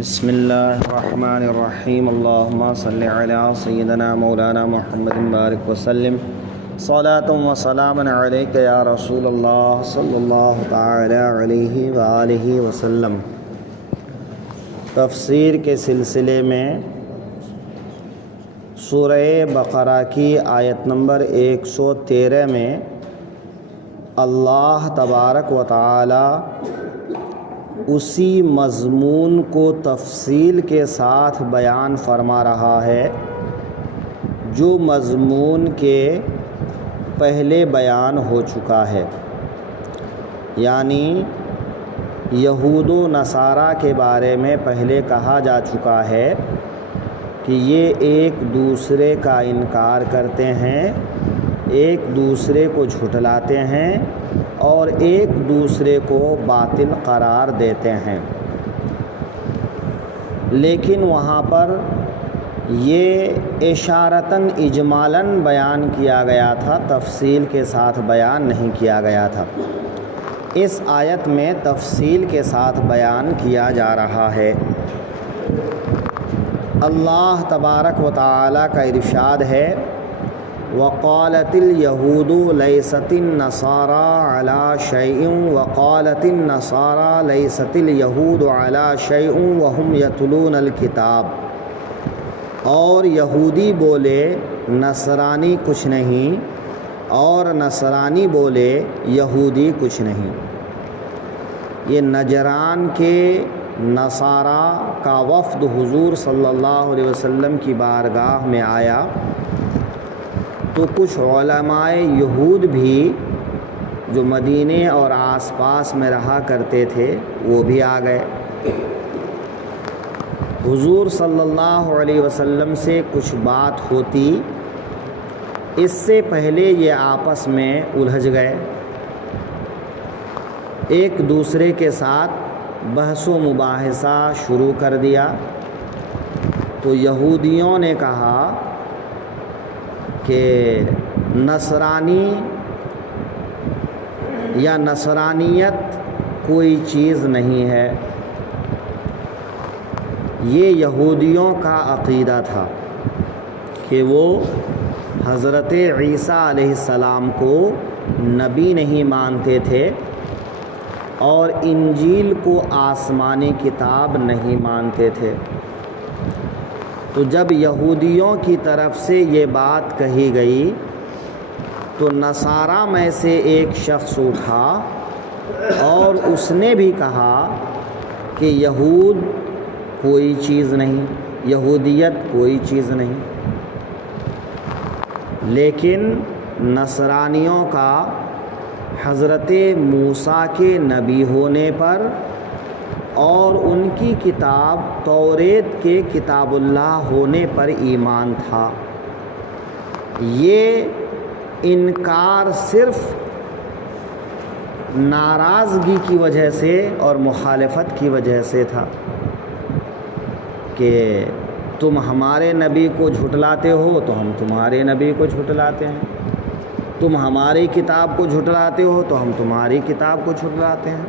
بسم اللہ الرحمن الرحیم اللہم صلی علی سیدنا مولانا محمد بارک وسلم صلاۃ و سلام علیک یا رسول اللہ صلی اللہ تعالی علیہ وآلہ وسلم۔ تفسیر کے سلسلے میں سورہ بقرہ کی آیت نمبر 113 میں اللہ تبارک و تعالی اسی مضمون کو تفصیل کے ساتھ بیان فرما رہا ہے جو مضمون کے پہلے بیان ہو چکا ہے، یعنی یہود و نصارہ کے بارے میں پہلے کہا جا چکا ہے کہ یہ ایک دوسرے کا انکار کرتے ہیں، ایک دوسرے کو جھٹلاتے ہیں اور ایک دوسرے کو باطل قرار دیتے ہیں۔ لیکن وہاں پر یہ اشارتاً اجمالاً بیان کیا گیا تھا، تفصیل کے ساتھ بیان نہیں کیا گیا تھا۔ اس آیت میں تفصیل کے ساتھ بیان کیا جا رہا ہے۔ اللہ تبارک و تعالی کا ارشاد ہے، وقالت اليہود لیست النصارى علی شیء وقالت النصارى لیست اليہود علی شیء وهم یتلون الکتاب، اور یہودی بولے نصرانی کچھ نہیں اور نصرانی بولے یہودی کچھ نہیں۔ یہ نجران کے نصارہ کا وفد حضور صلی اللہ علیہ وسلم کی بارگاہ میں آیا تو کچھ علماء یہود بھی جو مدینے اور آس پاس میں رہا کرتے تھے وہ بھی آ گئے۔ حضور صلی اللہ علیہ وسلم سے کچھ بات ہوتی، اس سے پہلے یہ آپس میں الجھ گئے، ایک دوسرے کے ساتھ بحث و مباحثہ شروع کر دیا۔ تو یہودیوں نے کہا کہ نصرانی یا نصرانیت کوئی چیز نہیں ہے۔ یہ یہودیوں کا عقیدہ تھا کہ وہ حضرت عیسیٰ علیہ السلام کو نبی نہیں مانتے تھے اور انجیل کو آسمانی کتاب نہیں مانتے تھے۔ تو جب یہودیوں کی طرف سے یہ بات کہی گئی تو نصارہ میں سے ایک شخص اٹھا اور اس نے بھی کہا کہ یہود کوئی چیز نہیں، یہودیت کوئی چیز نہیں۔ لیکن نصرانیوں کا حضرت موسیٰ کے نبی ہونے پر اور ان کی کتاب توریت کے کتاب اللہ ہونے پر ایمان تھا۔ یہ انکار صرف ناراضگی کی وجہ سے اور مخالفت کی وجہ سے تھا کہ تم ہمارے نبی کو جھٹلاتے ہو تو ہم تمہارے نبی کو جھٹلاتے ہیں، تم ہماری کتاب کو جھٹلاتے ہو تو ہم تمہاری کتاب کو جھٹلاتے ہیں،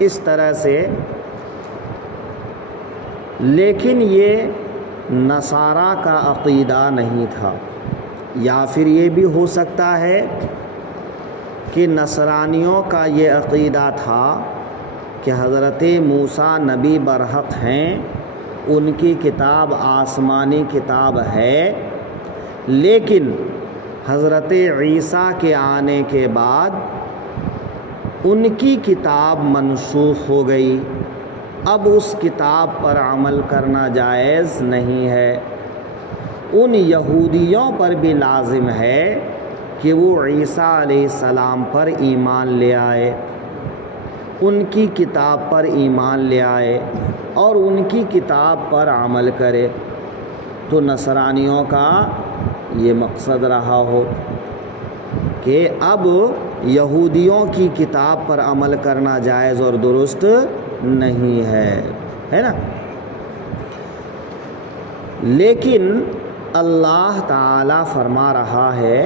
اس طرح سے۔ لیکن یہ نصارہ کا عقیدہ نہیں تھا، یا پھر یہ بھی ہو سکتا ہے کہ نصرانیوں کا یہ عقیدہ تھا کہ حضرت موسیٰ نبی برحق ہیں، ان کی کتاب آسمانی کتاب ہے، لیکن حضرت عیسیٰ کے آنے کے بعد ان کی کتاب منسوخ ہو گئی، اب اس کتاب پر عمل کرنا جائز نہیں ہے۔ ان یہودیوں پر بھی لازم ہے کہ وہ عیسیٰ علیہ السلام پر ایمان لے آئے، ان کی کتاب پر ایمان لے آئے اور ان کی کتاب پر عمل کرے۔ تو نصرانیوں کا یہ مقصد رہا ہو کہ اب یہودیوں کی کتاب پر عمل کرنا جائز اور درست نہیں ہے نا۔ لیکن اللہ تعالی فرما رہا ہے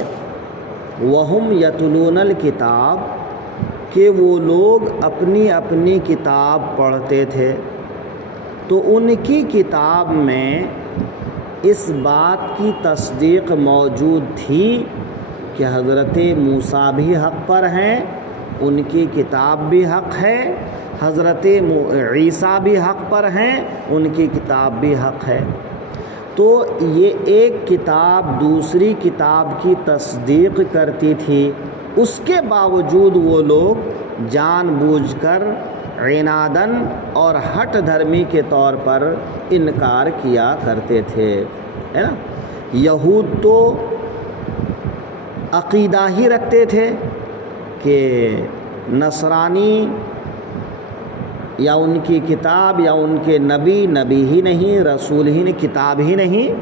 وَهُمْ يَتْلُونَ الْكِتَابَ، کہ وہ لوگ اپنی اپنی کتاب پڑھتے تھے، تو ان کی کتاب میں اس بات کی تصدیق موجود تھی کہ حضرت موسیٰ بھی حق پر ہیں، ان کی کتاب بھی حق ہے، حضرت عیسیٰ بھی حق پر ہیں، ان کی کتاب بھی حق ہے۔ تو یہ ایک کتاب دوسری کتاب کی تصدیق کرتی تھی، اس کے باوجود وہ لوگ جان بوجھ کر عناداً اور ہٹ دھرمی کے طور پر انکار کیا کرتے تھے، ہے نا۔ یہود تو عقیدہ ہی رکھتے تھے کہ نصرانی یا ان کی کتاب یا ان کے نبی ہی نہیں، رسول ہی نہیں، کتاب ہی نہیں۔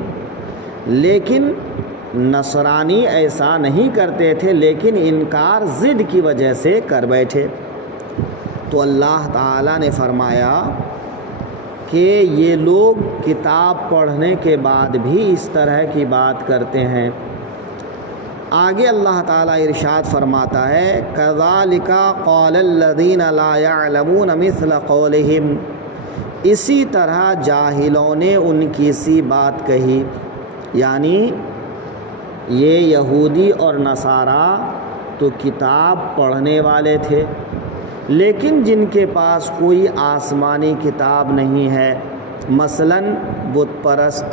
لیکن نصرانی ایسا نہیں کرتے تھے، لیکن انکار ضد کی وجہ سے کر بیٹھے۔ تو اللہ تعالیٰ نے فرمایا کہ یہ لوگ کتاب پڑھنے کے بعد بھی اس طرح کی بات کرتے ہیں۔ آگے اللہ تعالیٰ ارشاد فرماتا ہے كَذَلِكَ قَالَ الَّذِينَ لَا يَعْلَمُونَ مِثْلَ قَوْلِهِمْ، اسی طرح جاہلوں نے ان کی سی بات کہی، یعنی یہ یہودی اور نصارہ تو کتاب پڑھنے والے تھے، لیکن جن کے پاس کوئی آسمانی کتاب نہیں ہے، مثلاً بت پرست،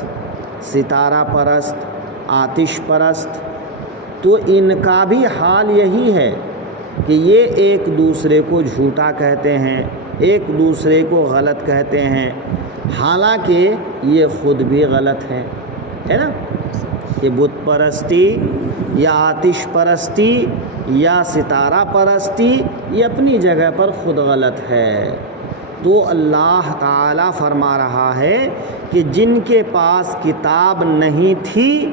ستارہ پرست، آتش پرست، تو ان کا بھی حال یہی ہے کہ یہ ایک دوسرے کو جھوٹا کہتے ہیں، ایک دوسرے کو غلط کہتے ہیں، حالانکہ یہ خود بھی غلط ہے نا۔ کہ بت پرستی یا آتش پرستی یا ستارہ پرستی یہ اپنی جگہ پر خود غلط ہے۔ تو اللہ تعالیٰ فرما رہا ہے کہ جن کے پاس کتاب نہیں تھی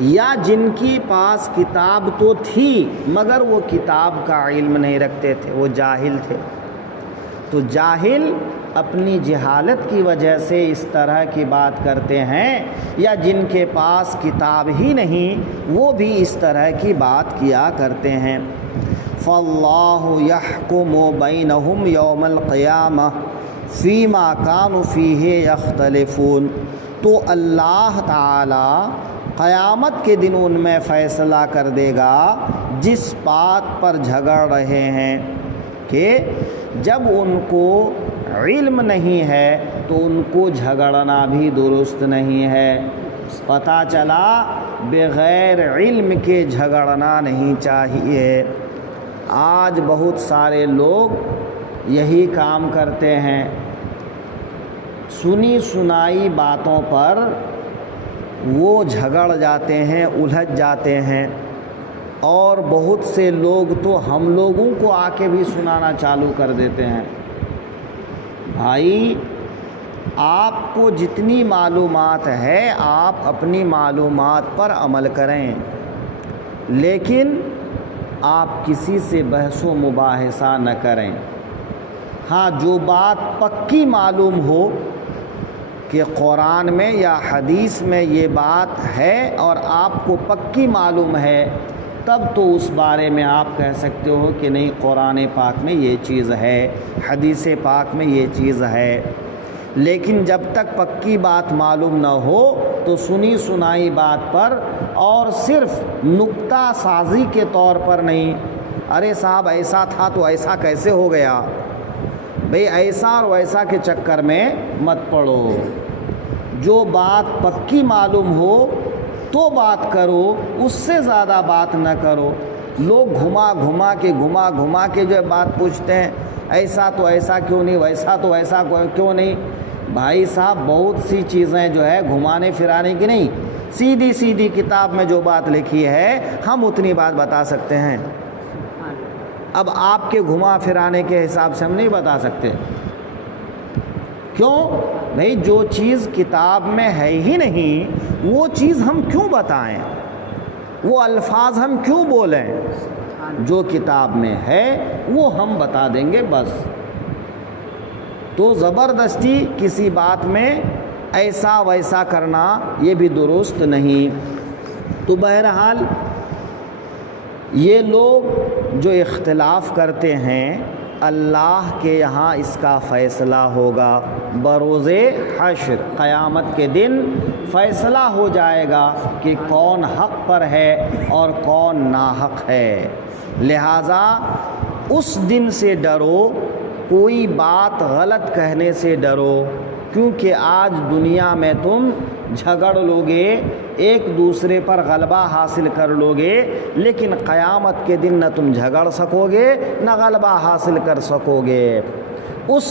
یا جن کی پاس کتاب تو تھی مگر وہ کتاب کا علم نہیں رکھتے تھے، وہ جاہل تھے، تو جاہل اپنی جہالت کی وجہ سے اس طرح کی بات کرتے ہیں، یا جن کے پاس کتاب ہی نہیں وہ بھی اس طرح کی بات کیا کرتے ہیں۔ فَاللَّهُ يَحْكُمُ بَيْنَهُمْ يَوْمَ الْقِيَامَةِ فِيمَا كَانُوا فِيهِ يَخْتَلِفُونَ، تو اللہ تعالی قیامت کے دن ان میں فیصلہ کر دے گا جس بات پر جھگڑ رہے ہیں، کہ جب ان کو علم نہیں ہے تو ان کو جھگڑنا بھی درست نہیں ہے۔ پتہ چلا بغیر علم کے جھگڑنا نہیں چاہیے۔ آج بہت سارے لوگ یہی کام کرتے ہیں، سنی سنائی باتوں پر وہ جھگڑ جاتے ہیں، الجھ جاتے ہیں، اور بہت سے لوگ تو ہم لوگوں کو آ کے بھی سنانا چالو کر دیتے ہیں۔ بھائی آپ کو جتنی معلومات ہے آپ اپنی معلومات پر عمل کریں، لیکن آپ کسی سے بحث و مباحثہ نہ کریں۔ ہاں، جو بات پکی معلوم ہو کہ قرآن میں یا حدیث میں یہ بات ہے اور آپ کو پکی معلوم ہے، تب تو اس بارے میں آپ کہہ سکتے ہو کہ نہیں قرآن پاک میں یہ چیز ہے، حدیث پاک میں یہ چیز ہے۔ لیکن جب تک پکی بات معلوم نہ ہو تو سنی سنائی بات پر اور صرف نکتہ سازی کے طور پر نہیں، ارے صاحب ایسا تھا تو ایسا کیسے ہو گیا، بھئی ایسا اور ویسا کے چکر میں مت پڑو۔ جو بات پکی معلوم ہو تو بات کرو، اس سے زیادہ بات نہ کرو۔ لوگ گھما گھما کے جو بات پوچھتے ہیں، ایسا تو ایسا کیوں نہیں، ویسا تو ایسا کیوں نہیں۔ بھائی صاحب بہت سی چیزیں جو ہے گھمانے پھرانے کی نہیں، سیدھی سیدھی کتاب میں جو بات لکھی ہے ہم اتنی بات بتا سکتے ہیں۔ اب آپ کے گھما پھرانے کے حساب سے ہم نہیں بتا سکتے۔ کیوں؟ بھئی جو چیز کتاب میں ہے ہی نہیں وہ چیز ہم کیوں بتائیں، وہ الفاظ ہم کیوں بولیں؟ جو کتاب میں ہے وہ ہم بتا دیں گے بس۔ تو زبردستی کسی بات میں ایسا ویسا کرنا یہ بھی درست نہیں۔ تو بہرحال یہ لوگ جو اختلاف کرتے ہیں اللہ کے یہاں اس کا فیصلہ ہوگا۔ بروز حشر، قیامت کے دن فیصلہ ہو جائے گا کہ کون حق پر ہے اور کون ناحق ہے۔ لہٰذا اس دن سے ڈرو، کوئی بات غلط کہنے سے ڈرو، کیونکہ آج دنیا میں تم جھگڑ لوگے، ایک دوسرے پر غلبہ حاصل کر لوگے، لیکن قیامت کے دن نہ تم جھگڑ سکو گے نہ غلبہ حاصل کر سکو گے۔ اس